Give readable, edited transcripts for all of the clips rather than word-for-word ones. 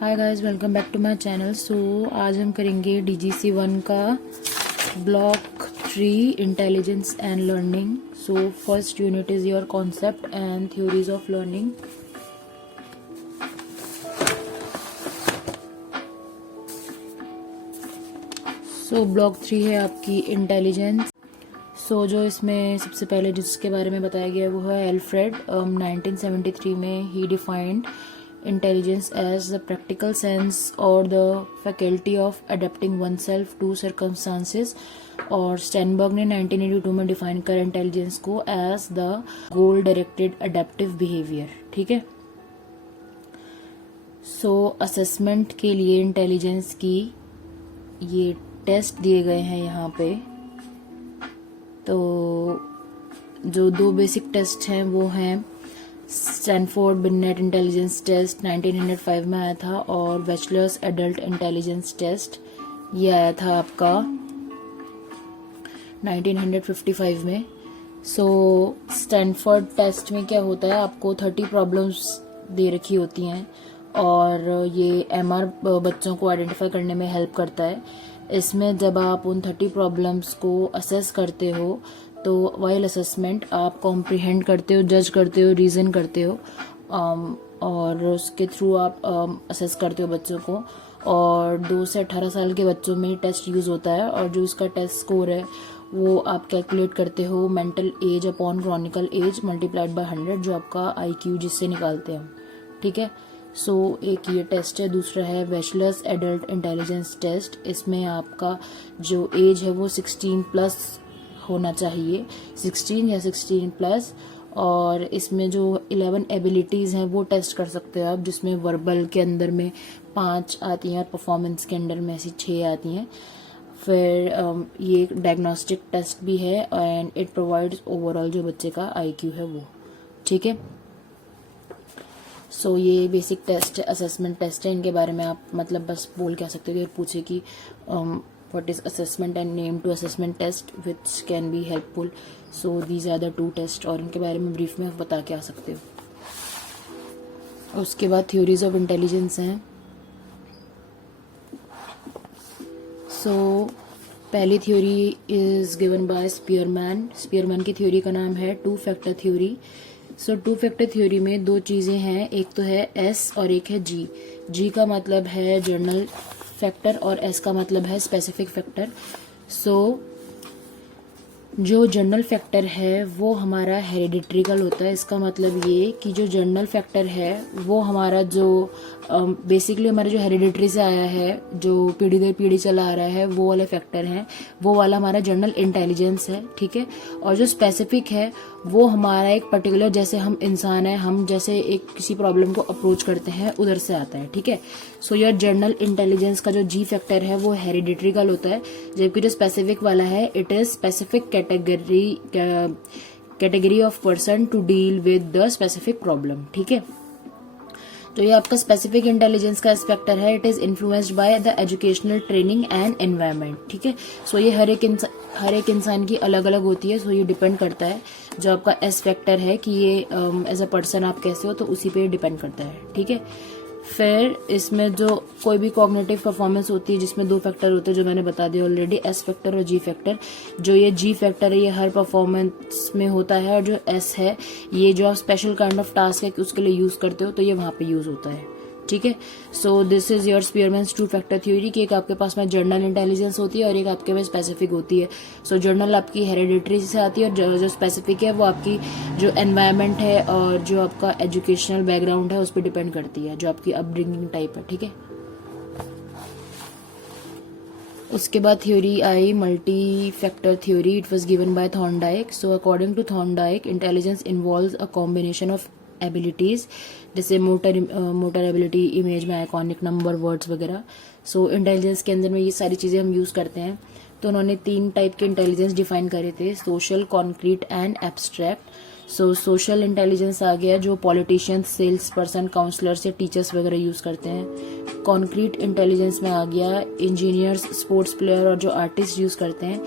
Hi guys, welcome back to my channel. So आज हम करेंगे DGC 1 का block 3 intelligence and learning. So first unit is your concept and theories of learning. So block 3 है आपकी intelligence. सो जो इसमें सबसे पहले जिसके बारे में बताया गया वो है एल्फ्रेड। 1973 में ही defined intelligence as the practical sense or the faculty of adapting oneself to circumstances। और स्टेनबर्ग ने 1982 में डिफाइन कर इंटेलिजेंस को as the goal directed adaptive behaviour. ठीक है। सो असेसमेंट के लिए इंटेलिजेंस की ये टेस्ट दिए गए हैं यहाँ पे। तो जो दो बेसिक टेस्ट हैं वो हैं स्टैनफोर्ड बिनेट इंटेलिजेंस टेस्ट 1905 में आया था, और बैचलर्स एडल्ट इंटेलिजेंस टेस्ट ये आया था आपका 1955 में। सो स्टैनफोर्ड टेस्ट में क्या होता है, आपको 30 प्रॉब्लम्स दे रखी होती हैं और ये MR बच्चों को आइडेंटिफाई करने में हेल्प करता है। इसमें जब आप उन 30 प्रॉब्लम्स को असेस करते हो तो वाइल असेसमेंट आप कॉम्प्रिहेंड करते हो, जज करते हो, रीजन करते हो, और उसके थ्रू आप असेस करते हो बच्चों को। और 2 से 18 साल के बच्चों में टेस्ट यूज़ होता है, और जो इसका टेस्ट स्कोर है वो आप कैलकुलेट करते हो mental age upon chronicle age multiplied by 100, जो आपका IQ जिससे निकालते हैं हम। ठीक है। सो एक ये टेस्ट है। दूसरा है बैचलर्स एडल्ट इंटेलिजेंस टेस्ट। इसमें आपका जो एज है वो 16 प्लस होना चाहिए, 16 या 16 प्लस। और इसमें जो 11 एबिलिटीज़ हैं वो टेस्ट कर सकते हो आप, जिसमें वर्बल के अंदर में 5 आती हैं और परफॉर्मेंस के अंदर में ऐसी 6 आती हैं। फिर ये एक डायग्नोस्टिक टेस्ट भी है एंड इट प्रोवाइड्स ओवरऑल जो बच्चे का IQ है वो। ठीक है। सो ये बेसिक टेस्ट है, असेसमेंट टेस्ट है। इनके बारे में आप मतलब बस बोल कह सकते हो कि पूछे कि what is assessment and name to assessment test which can be helpful। so these are the 2 tests, और इनके बारे में ब्रीफ में आप बता के आ सकते हो। उसके बाद थ्योरीज ऑफ इंटेलिजेंस हैं। सो पहली theory is given by Spearman. Spearman की थ्योरी का नाम है 2 फैक्टर थ्योरी। सो 2 फैक्टर थ्योरी में 2 चीज़ें हैं, एक तो है S और एक है G। G का मतलब है जनरल फैक्टर और S का मतलब है स्पेसिफिक फैक्टर। सो जो जनरल फैक्टर है वो हमारा हेरिडिट्रिकल होता है। इसका मतलब ये कि जो जनरल फैक्टर है वो हमारा जो बेसिकली हमारे जो हेरिडिट्री से आया है, जो पीढ़ी दर पीढ़ी चला आ रहा है, वो वाले फैक्टर हैं, वो वाला हमारा जनरल इंटेलिजेंस है। ठीक है। और जो स्पेसिफिक है वो हमारा एक पर्टिकुलर, जैसे हम इंसान है, हम जैसे एक किसी प्रॉब्लम को अप्रोच करते हैं उधर से आता है। ठीक है। सो योर जनरल इंटेलिजेंस का जो G फैक्टर है वो हेरिडिट्रिकल होता है, जबकि जो स्पेसिफिक वाला है it is specific category of person to deal with the specific problem. ठीक है। तो ये आपका स्पेसिफिक इंटेलिजेंस का एस्पेक्टर है। It is influenced by the educational training and environment. ठीक है। सो ये हर एक इंसान की अलग अलग होती है। सो ये डिपेंड करता है जो आपका एस फैक्टर है कि ये एज अ पर्सन आप कैसे हो, तो उसी पे डिपेंड करता है। ठीक है। फिर इसमें जो कोई भी कॉग्निटिव परफॉर्मेंस होती है जिसमें 2 फैक्टर होते हैं जो मैंने बता दिया ऑलरेडी, S फैक्टर और G फैक्टर। जो ये G फैक्टर है ये हर परफॉर्मेंस में होता है, और जो S है ये जो आप स्पेशल काइंड ऑफ टास्क है कि उसके लिए यूज करते हो तो ये वहां पे यूज होता है। ठीक है। So this is your स्पीयरमैन्स 2 factor theory कि एक आपके पास में जनरल इंटेलिजेंस होती है और एक आपके पास स्पेसिफिक होती है। सो जनरल आपकी हेरिडिटरी से आती है, और जो स्पेसिफिक है वो आपकी जो एनवायरनमेंट है और जो आपका एजुकेशनल बैकग्राउंड है उस पर डिपेंड करती है, जो आपकी अपब्रिंगिंग टाइप है। ठीक है। उसके बाद थ्योरी आई multi factor theory. It was given by Thorndike. So according to Thorndike intelligence involves a combination of abilities, जैसे मोटर एबिलिटी, इमेज में आइकॉनिक, नंबर, वर्ड्स वगैरह। सो इंटेलिजेंस के अंदर में ये सारी चीज़ें हम यूज़ करते हैं। तो उन्होंने 3 टाइप के इंटेलिजेंस डिफाइन करे थे, social, concrete and abstract. So social intelligence आ गया जो पॉलिटिशियंस, सेल्स पर्सन, काउंसलर्स या टीचर्स वगैरह यूज़ करते हैं। कॉन्क्रीट इंटेलिजेंस में आ गया इंजीनियर्स, स्पोर्ट्स प्लेयर और जो आर्टिस्ट यूज़ करते हैं।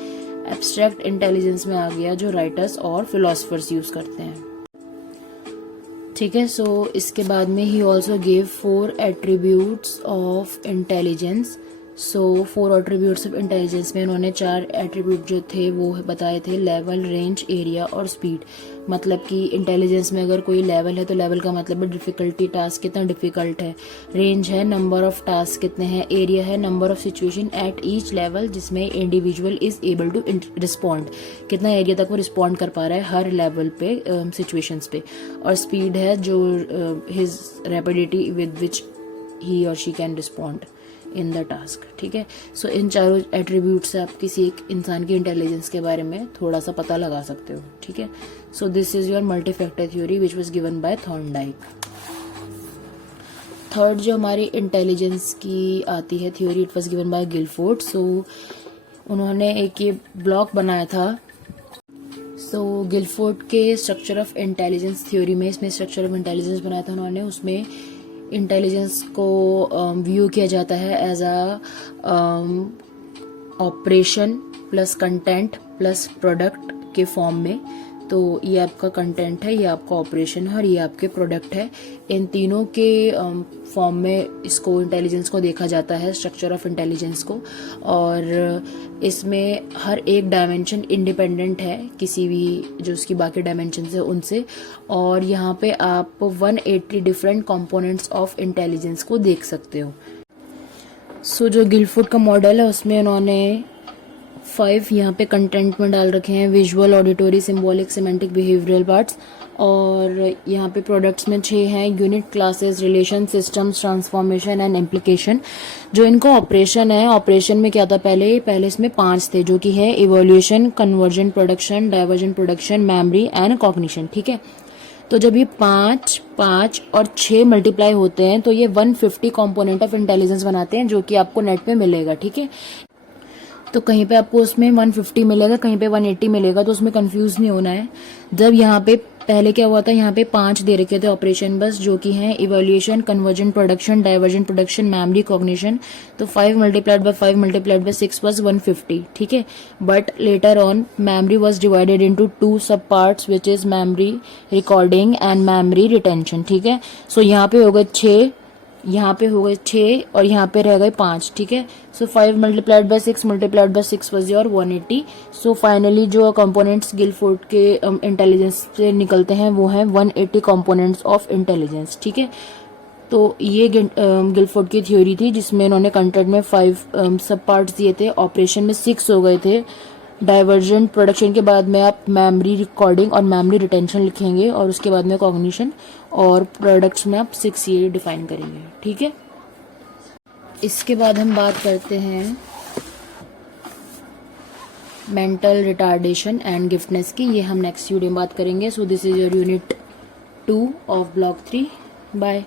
एब्स्ट्रैक्ट इंटेलिजेंस में आ गया जो राइटर्स और फिलोसफर्स यूज़ करते हैं। ठीक है। सो इसके बाद में he also give 4 attributes of intelligence. So 4 attributes of intelligence में उन्होंने 4 एट्रीब्यूट जो थे वो बताए थे, लेवल, रेंज, एरिया और स्पीड। मतलब कि इंटेलिजेंस में अगर कोई लेवल है तो लेवल का मतलब है डिफिकल्टी, टास्क कितना डिफिकल्ट है, रेंज है नंबर ऑफ टास्क कितने हैं, एरिया है number of situation at each level जिसमें individual is able to respond, कितना एरिया तक वो रिस्पॉन्ड कर पा रहा है हर लेवल पे सिचुएशंस पे, और स्पीड है जो हिज रैपिडिटी विद विच ही और she can respond in the task. ठीक है। सो इन चारों एट्रीब्यूट से आप किसी एक इंसान की इंटेलिजेंस के बारे में थोड़ा सा पता लगा सकते हो। ठीक है। So this is your multi factor theory which was given by Thorndike. Third जो हमारी इंटेलिजेंस की आती है theory, it was given by Guilford. So उन्होंने एक ये ब्लॉक बनाया था। सो गिलफोर्ड के स्ट्रक्चर ऑफ इंटेलिजेंस थ्योरी में, इसमें स्ट्रक्चर ऑफ इंटेलिजेंस बनाया था उन्होंने, उसमें इंटेलिजेंस को व्यू किया जाता है as a operation plus content plus product के फॉर्म में। तो ये आपका कंटेंट है, ये आपका ऑपरेशन है और ये आपके प्रोडक्ट है। इन तीनों के फॉर्म में इसको इंटेलिजेंस को देखा जाता है, स्ट्रक्चर ऑफ इंटेलिजेंस को। और इसमें हर एक डायमेंशन इंडिपेंडेंट है किसी भी जो उसकी बाकी डायमेंशन है उनसे। और यहाँ पे आप 180 डिफरेंट कंपोनेंट्स ऑफ इंटेलिजेंस को देख सकते हो। सो जो गिलफोर्ड का मॉडल है उसमें उन्होंने 5 यहाँ पे कंटेंट में डाल रखे हैं, visual, auditory, symbolic, semantic, behavioural parts. और यहाँ पे प्रोडक्ट्स में 6 हैं, unit, classes, relation, systems, transformation and implication. जो इनका ऑपरेशन है, ऑपरेशन में क्या था पहले इसमें 5 थे जो कि है evolution, conversion production, diversion production, memory and cognition. ठीक है। तो जब ये 5 और 6 मल्टीप्लाई होते हैं तो ये 150 कंपोनेंट ऑफ इंटेलिजेंस बनाते हैं, जो कि आपको नेट पे मिलेगा। ठीक है। तो कहीं पे आपको उसमें 150 मिलेगा, कहीं पे 180 मिलेगा, तो उसमें कंफ्यूज नहीं होना है। जब यहाँ पे पहले क्या हुआ था, यहाँ पे 5 दे रखे थे ऑपरेशन बस, जो कि हैं evolution, conversion production, diversion production, memory, cognition. तो 5 multiplied by 5 multiplied by 6 was 150। ठीक है। But later on memory was divided into 2 सब parts which is memory recording and memory retention. ठीक है। सो यहाँ पे हो गए 6, यहाँ पे हो गए 6 और यहाँ पे रह गए 5। ठीक है। सो 5 multiplied by 6 multiplied by 6 was your 180। So finally जो कंपोनेंट्स गिलफोर्ड के इंटेलिजेंस से निकलते हैं वो हैं 180 कंपोनेंट्स ऑफ इंटेलिजेंस। ठीक है। तो ये गिलफोर्ड की थ्योरी थी जिसमें इन्होंने कंटेंट में 5 सब पार्ट्स दिए थे, ऑपरेशन में 6 हो गए थे, डाइवर्जेंट प्रोडक्शन के बाद में आप मेमोरी रिकॉर्डिंग और मेमोरी रिटेंशन लिखेंगे और उसके बाद में कॉग्निशन, और प्रोडक्ट्स में आप 6 ये डिफाइन करेंगे। ठीक है। इसके बाद हम बात करते हैं मेंटल रिटार्डेशन एंड गिफ्टनेस की। ये हम नेक्स्ट वीडियो में बात करेंगे। So this is your unit 2 of block 3। Bye.